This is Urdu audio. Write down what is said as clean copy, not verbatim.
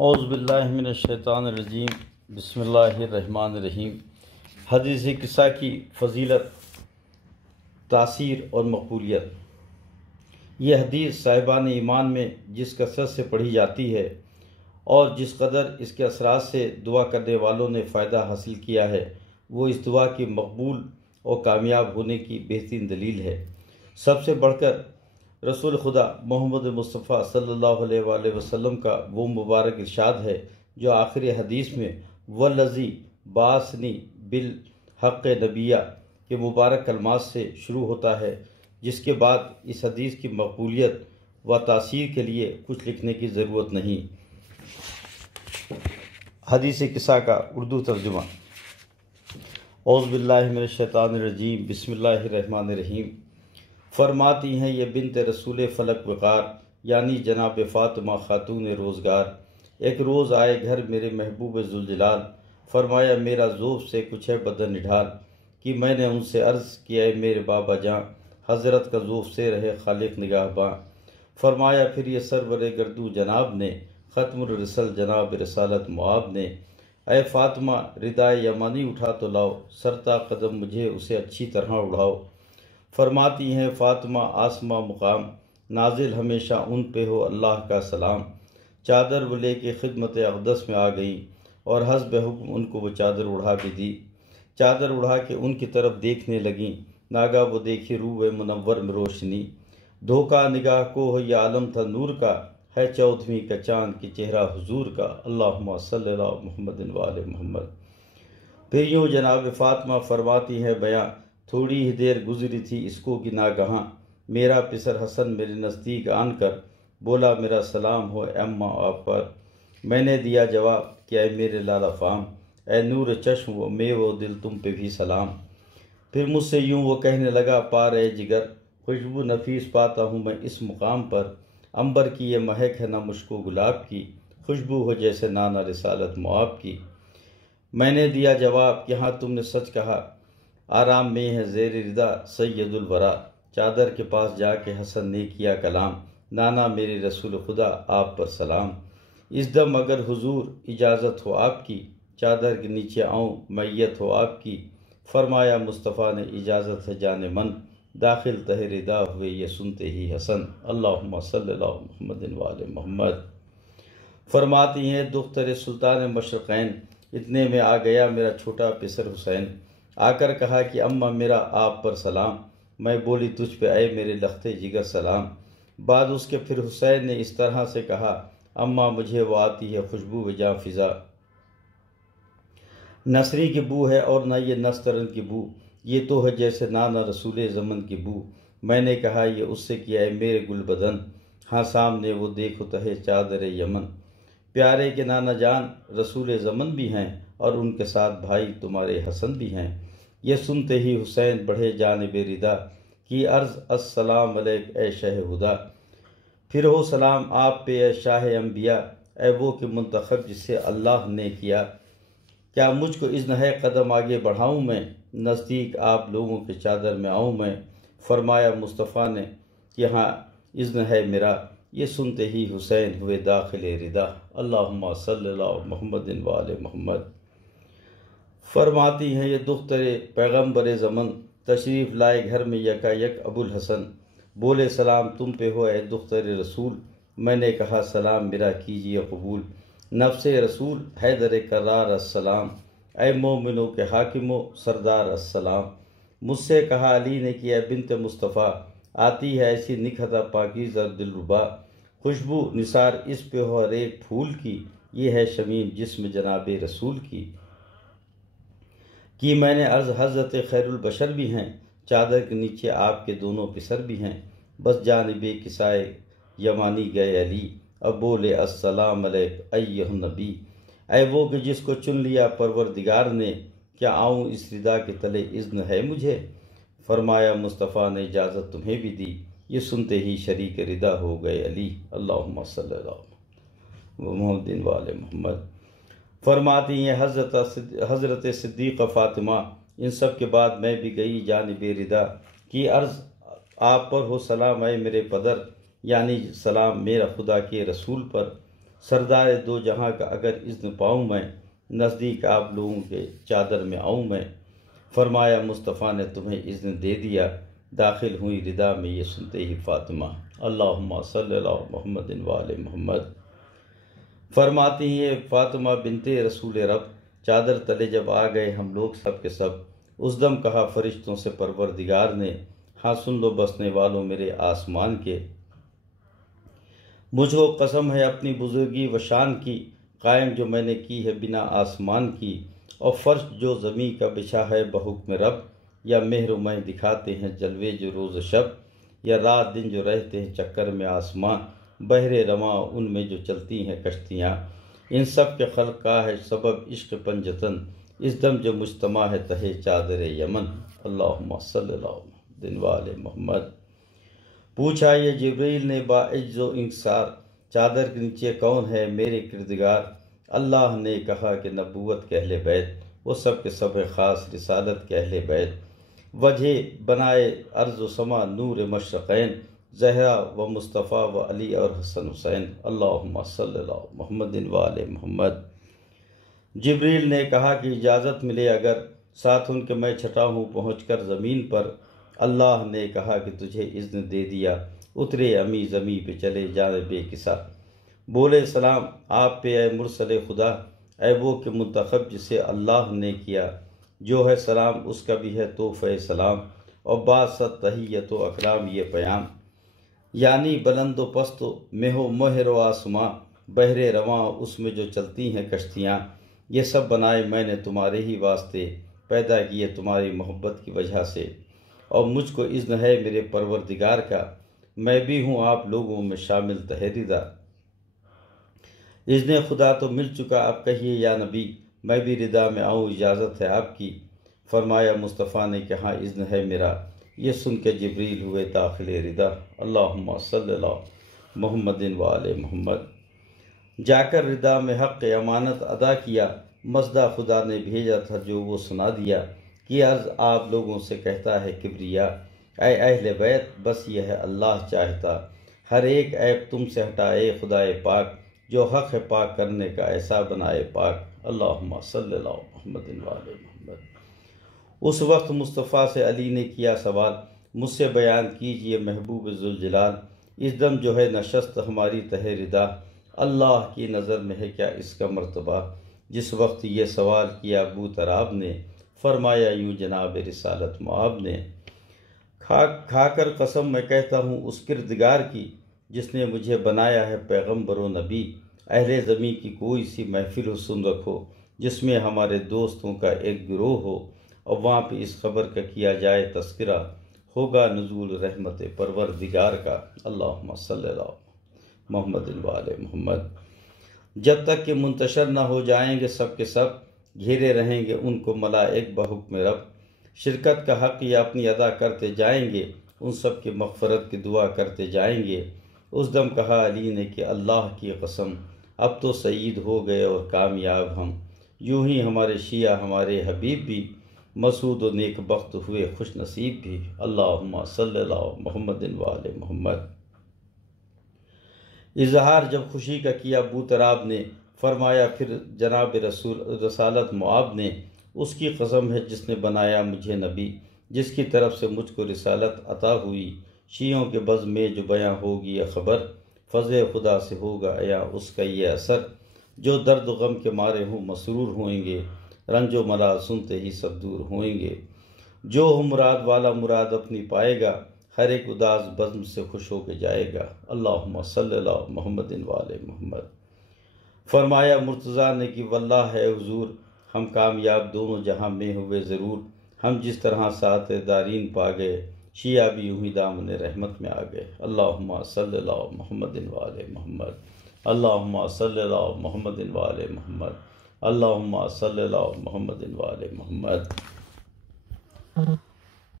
اعوذ باللہ من الشیطان الرجیم، بسم اللہ الرحمن الرحیم۔ حدیث قصہ کی فضیلت، تاثیر اور مقبولیت۔ یہ حدیث صاحبان ایمان میں جس کثرت سے پڑھی جاتی ہے اور جس قدر اس کے اثرات سے دعا کرنے والوں نے فائدہ حاصل کیا ہے، وہ اس دعا کی مقبول اور کامیاب ہونے کی بہترین دلیل ہے۔ سب سے بڑھ کر رسول خدا محمد مصطفیٰ صلی اللہ علیہ وآلہ وسلم کا وہ مبارک ارشاد ہے جو آخری حدیث میں والذی بعثنی بالحق نبیہ کے مبارک کلمات سے شروع ہوتا ہے، جس کے بعد اس حدیث کی مقبولیت و تاثیر کے لیے کچھ لکھنے کی ضرورت نہیں۔ حدیث قصہ کا اردو ترجمہ۔ اعوذ باللہ من الشیطان الرجیم، بسم اللہ الرحمن الرحیم۔ فرماتی ہیں یہ بنت رسول فلک وقار یعنی جناب فاطمہ خاتون روزگار، ایک روز آئے گھر میرے محبوب ذوالجلال، فرمایا میرا ذوف سے کچھ ہے بدن نڈھال، کہ میں نے ان سے عرض کیا ہے میرے بابا جاں، حضرت کا ذوف سے رہے خالق نگاہ باں۔ فرمایا پھر یہ سرور گردو جناب نے، ختم الرسل جناب رسالت معاب نے، اے فاطمہ ردائے یمانی اٹھا تو لاؤ، سرتا قدم مجھے اسے اچھی طرح اڑاؤ۔ فرماتی ہیں فاطمہ آسماں مقام، نازل ہمیشہ ان پہ ہو اللہ کا سلام۔ چادر وہ لے کے خدمت اقدس میں آ گئیں اور حسب حکم ان کو وہ چادر اڑا بھی دی۔ چادر اڑا کے ان کی طرف دیکھنے لگیں، ناگا وہ دیکھی روح منور میں روشنی۔ دھوکا نگاہ کو ہو یہ عالم تھا نور کا، ہے 14ویں کا چاند کی چہرہ حضور کا، اللہم صلی اللہ محمد وآل محمد۔ پھر یوں جناب فاطمہ فرماتی ہے بیاں، تھوڑی ہی دیر گزری تھی اس کو کہ ناگہاں میرا پسر حسن میرے نزدیک آن کر بولا میرا سلام ہو اماں آپ پر۔ میں نے دیا جواب کہ اے میرے لالا فام، اے نور چشم و میں و دل تم پہ بھی سلام۔ پھر مجھ سے یوں وہ کہنے لگا پار اے جگر، خوشبو نفیس پاتا ہوں میں اس مقام پر، عنبر کی یہ مہک ہے نہ مشک و گلاب کی، خوشبو ہو جیسے نانا رسالت معاب کی۔ میں نے دیا جواب کہ ہاں تم نے سچ کہا، آرام میں ہے زیر ردا سید الورا۔ چادر کے پاس جا کے حسن نے کیا کلام، نانا میرے رسول خدا آپ پر سلام۔ اس دم اگر حضور اجازت ہو آپ کی، چادر کے نیچے آؤں میت ہو آپ کی۔ فرمایا مصطفیٰ نے اجازت ہے جان من، داخل تہ ردا ہوئے یہ سنتے ہی حسن، اللہم صلی اللہ محمد وآل محمد۔ فرماتی ہیں دختر سلطان مشرقین، اتنے میں آ گیا میرا چھوٹا پسر حسین، آ کر کہا کہ اماں میرا آپ پر سلام۔ میں بولی تجھ پہ اے میرے لختے جگر سلام۔ بعد اس کے پھر حسین نے اس طرح سے کہا، اماں مجھے وہ آتی ہے خوشبو و جاں فضا، نصری کی بو ہے اور نہ یہ نسترن کی بو، یہ تو ہے جیسے نانا رسول زمن کی بو۔ میں نے کہا یہ اس سے کیا ہے میرے گل بدن، ہاں سامنے وہ دیکھو تہے چادر یمن۔ پیارے کے نانا جان رسول زمن بھی ہیں اور ان کے ساتھ بھائی تمہارے حسن بھی ہیں۔ یہ سنتے ہی حسین بڑھے جانب ردا، کی عرض السلام علیک اے شہ ہدا۔ پھر ہو سلام آپ پہ اے شاہ انبیاء، اے وہ کہ منتخب جس سے اللہ نے کیا۔ کیا مجھ کو اذن ہے قدم آگے بڑھاؤں میں، نزدیک آپ لوگوں کے چادر میں آؤں میں۔ فرمایا مصطفیٰ نے کہ ہاں اذن ہے میرا۔ یہ سنتے ہی حسین ہوئے داخل ردا، اللہم صلی اللہ محمد وآل محمد۔ فرماتی ہیں یہ دختر پیغمبر زمن، تشریف لائے گھر میں یکا یک ابو الحسن، بولے سلام تم پہ ہو اے دختر رسول۔ میں نے کہا سلام میرا کیجیے قبول، نفس رسول حیدر کرار السلام، اے مومنوں کے حاکم و سردار السلام۔ مجھ سے کہا علی نے کہ اے بنت مصطفیٰ، آتی ہے ایسی نکھتا پاکیزہ دل ربا، خوشبو نثار اس پہ ہو ہر ایک پھول کی، یہ ہے شمیم جسم جناب رسول کی میں نے عرض حضرت خیر البشر بھی ہیں، چادر کے نیچے آپ کے دونوں پسر بھی ہیں، بس جانب کسائے یمانی گئے علی، اب بولے السلام علیک ایہا النبی، اے وہ کہ جس کو چن لیا پروردگار نے، کیا آؤں اس ردا کے تلے اذن ہے مجھے۔ فرمایا مصطفیٰ نے اجازت تمہیں بھی دی۔ یہ سنتے ہی شریک ردا ہو گئے علی، اللہم صلی اللہ محمد وآل محمد۔ فرماتی ہیں حضرت صدیقہ فاطمہ، ان سب کے بعد میں بھی گئی جانب ردا، کی عرض آپ پر ہو سلام اے میرے پدر، یعنی سلام میرا خدا کے رسول پر۔ سردار دو جہاں کا اگر اذن پاؤں میں، نزدیک آپ لوگوں کے چادر میں آؤں میں۔ فرمایا مصطفیٰ نے تمہیں اذن دے دیا، داخل ہوئی ردا میں یہ سنتے ہی فاطمہ۔ اللہم صلی اللہ محمد وآل محمد۔ فرماتی ہیں فاطمہ بنت رسول رب، چادر تلے جب آ گئے ہم لوگ سب کے سب، اس دم کہا فرشتوں سے پروردگار نے، ہاں سن لو بسنے والوں میرے آسمان کے، مجھ کو قسم ہے اپنی بزرگی و شان کی، قائم جو میں نے کی ہے بنا آسمان کی، اور فرش جو زمیں کا بچھا ہے بحکم رب، یا مہر و میں دکھاتے ہیں جلوے جو روز شب، یا رات دن جو رہتے ہیں چکر میں آسماں، بحر رواں ان میں جو چلتی ہیں کشتیاں، ان سب کے خلق کا ہے سبب عشق پنجتن، اس دم جو مجتمع ہے تہے چادر یمن۔ اللہم صلی اللہ محمد وآل محمد۔ پوچھا یہ جبریل نے باعجز و انکسار، چادر کے نیچے کون ہے میرے کردگار؟ اللہ نے کہا کہ نبوت کے اہل بیت، وہ سب کے سب خاص رسالت کے اہل بیت، وجہ بنائے ارض و سما نور مشرقین، زہرا و مصطفیٰ و علی اور حسن حسین۔ اللہم صلی اللہ محمد وآل محمد۔ جبریل نے کہا کہ اجازت ملے اگر، ساتھ ان کے میں چھٹا ہوں پہنچ کر زمین پر۔ اللہ نے کہا کہ تجھے اذن دے دیا، اترے امی زمیں پہ چلے جانب کسا، بولے سلام آپ پہ اے مرسل خدا، اے وہ کہ منتخب جسے اللہ نے کیا، جو ہے سلام اس کا بھی ہے تحفہ سلام، اور بعد ست تحیت و اکرام یہ پیام، یعنی بلند و پست و مہ و مہر و آسماں، بحر رواں اس میں جو چلتی ہیں کشتیاں، یہ سب بنائے میں نے تمہارے ہی واسطے، پیدا کیے تمہاری محبت کی وجہ سے، اور مجھ کو اذن ہے میرے پروردگار کا، میں بھی ہوں آپ لوگوں میں شامل تحریدہ۔ اذن خدا تو مل چکا، اب کہیے یا نبی میں بھی ردا میں آؤں، اجازت ہے آپ کی؟ فرمایا مصطفیٰ نے کہ ہاں اذن ہے میرا۔ یہ سن کے جبریل ہوئے داخل ردا۔ اللہم صلی اللہ محمد وآل محمد۔ جا کر ردا میں حق امانت ادا کیا، مژدہ خدا نے بھیجا تھا جو وہ سنا دیا، کہ عرض آپ لوگوں سے کہتا ہے کبریا، اے اہل بیت بس یہ ہے اللہ چاہتا، ہر ایک عیب تم سے ہٹائے خدائے پاک، جو حق ہے پاک کرنے کا ایسا بنائے پاک۔ اللہم صلی اللہ محمد وآل محمد۔ اس وقت مصطفیٰ سے علی نے کیا سوال، مجھ سے بیان کیجئے محبوب ذوالجلال، اس دم جو ہے نشست ہماری تہ ردا، اللہ کی نظر میں ہے کیا اس کا مرتبہ؟ جس وقت یہ سوال کیا ابو طراب نے، فرمایا یوں جناب رسالت معاب نے، کھا کر قسم میں کہتا ہوں اس کردگار کی، جس نے مجھے بنایا ہے پیغمبر و نبی، اہل زمیں کی کوئی سی محفل و سن رکھو، جس میں ہمارے دوستوں کا ایک گروہ ہو، اور وہاں پہ اس خبر کا کیا جائے تذکرہ، ہوگا نزول رحمت پروردگار کا۔ اللہم صلی اللہ محمد وآل محمد۔ جب تک کہ منتشر نہ ہو جائیں گے سب کے سب، گھیرے رہیں گے ان کو ملائک بحکم رب، شرکت کا حق یہ اپنی ادا کرتے جائیں گے، ان سب کی مغفرت کی دعا کرتے جائیں گے۔ اس دم کہا علی نے کہ اللہ کی قسم، اب تو سعید ہو گئے اور کامیاب ہم، یوں ہی ہمارے شیعہ ہمارے حبیب بھی، مسعود و نیک بخت ہوئے خوش نصیب بھی۔ اللہم صلی اللہ محمد وآل محمد۔ اظہار جب خوشی کا کیا ابو طراب نے، فرمایا پھر جناب رسالت معاب نے، اس کی قسم ہے جس نے بنایا مجھے نبی، جس کی طرف سے مجھ کو رسالت عطا ہوئی، شیعوں کے بزم میں جو بیاں ہوگی یہ خبر، فضل خدا سے ہوگا عیاں اس کا یہ اثر، جو درد و غم کے مارے ہوں مسرور ہوئیں گے، رنج و مراد سنتے ہی سب دور ہوئیں گے، جو ہو مراد والا مراد اپنی پائے گا، ہر ایک اداس بزم سے خوش ہو کے جائے گا۔ اللہم صلی اللہ محمد وآل محمد۔ فرمایا مرتضیٰ نے کہ واللہ ہے حضور، ہم کامیاب دونوں جہاں میں ہوئے ضرور، ہم جس طرح ساتھ دارین پا گئے، شیعہ بھی یوں ہی دامن رحمت میں آ گئے۔ اللہم صلی اللہ محمد وآل محمد۔ اللہم صلی اللہ محمد وآل محمد۔ اللہم صلی اللہ محمد وآل محمد۔